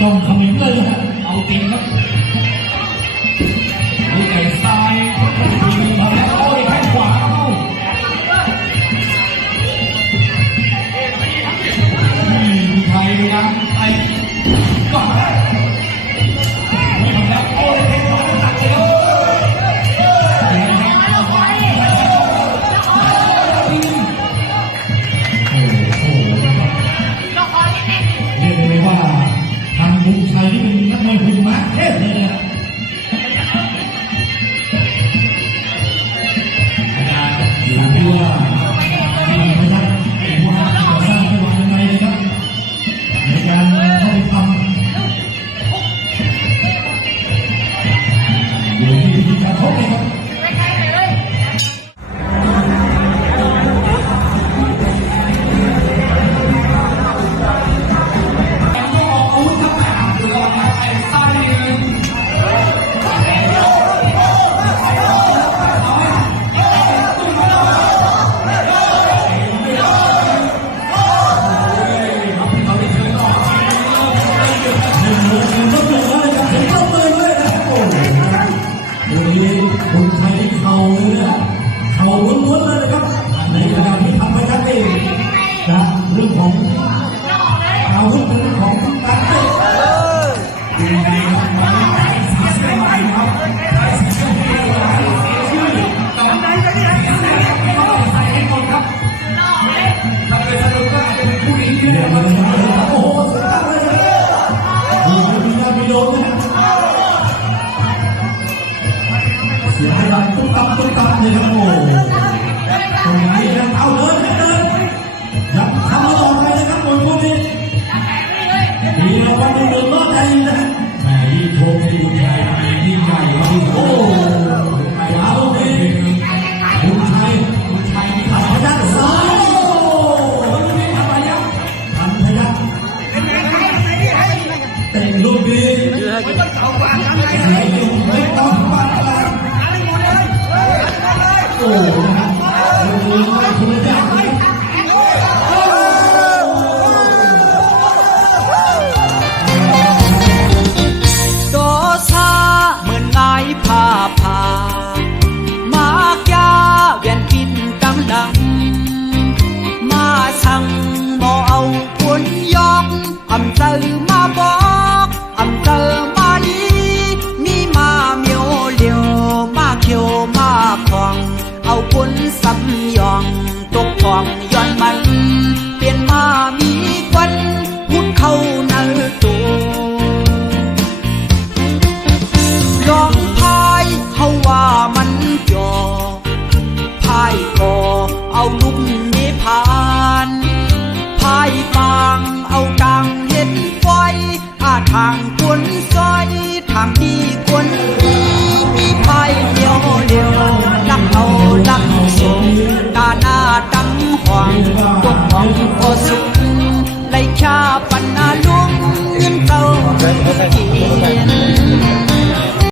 ต้องขมิ้นเลยนะเอาจริงครับลูกไก่ซ้ายยิงมาแล้วโอ้ยแข้งขวาเข้าไทยพยายามไต่ก่อนนี่ทำแล้วโอ้ยแข้งขวาหนักเลยเรียกได้ว่าทางบุญชัยนี่เป็นนักมวยหุ่นม้าเทพเลยนะอยู่ที่ว่าทีมพยัคฆ์เป็นว่าจะสร้างจังหวะยังไงนะครับในการเข้าไปทำอยู่ที่วิธีการชกเลยครับคนไทยเข่าเลยนะเข่าล้วนๆเลยนะครับในขณะที่ทำไปชัดเองนะเรื่องของอาวุธเป็นของการเตะยังไงครับมาสีเสื้อใหม่ครับสีเสื้อเขียวชื่อต่อไปจะมีอะไรใส่ให้หมดครับเราเลยสรุปว่าเป็นผู้หญิงที่ได้มาโอ้โหสุดยอดเลยดูมีหน้ามีโดนนะเสียให้เราตุ๊กตับเลยครับโอ้ตรงนี้นะเอาเลยยังทำต่อไปเลยครับมวยพวกนี้มีรางวัลเดือดร้อนใจนะแม่ยิ่งโชคดียิ่งใหญ่ยิ่งใหญ่โอ้ว้าวนี่บุญชัยนี่ทำพยัคฆ์ซ้ายทำพยัคฆ์เตะลูกดีไม่ต้องวางโอ้นะครับลูกนี้คุณจักรโดซาเหมือนนายผ้ามากยาเวียนกินกังดังมาสั่งหมอเอาผลยอกอำเตอมาบอกอำเตอมาลีมีมาเมียวเหลียวมาเขียวมาควงเอาผลสำยองตกทองย้อนมันเปลี่ยนมามีควันพุดเข้าในตัวลองพายเขาว่ามันจอพายก่อเอาลุ่มนิพานพายปางเอากลางเห็นไฟทางควนซอยทางนี้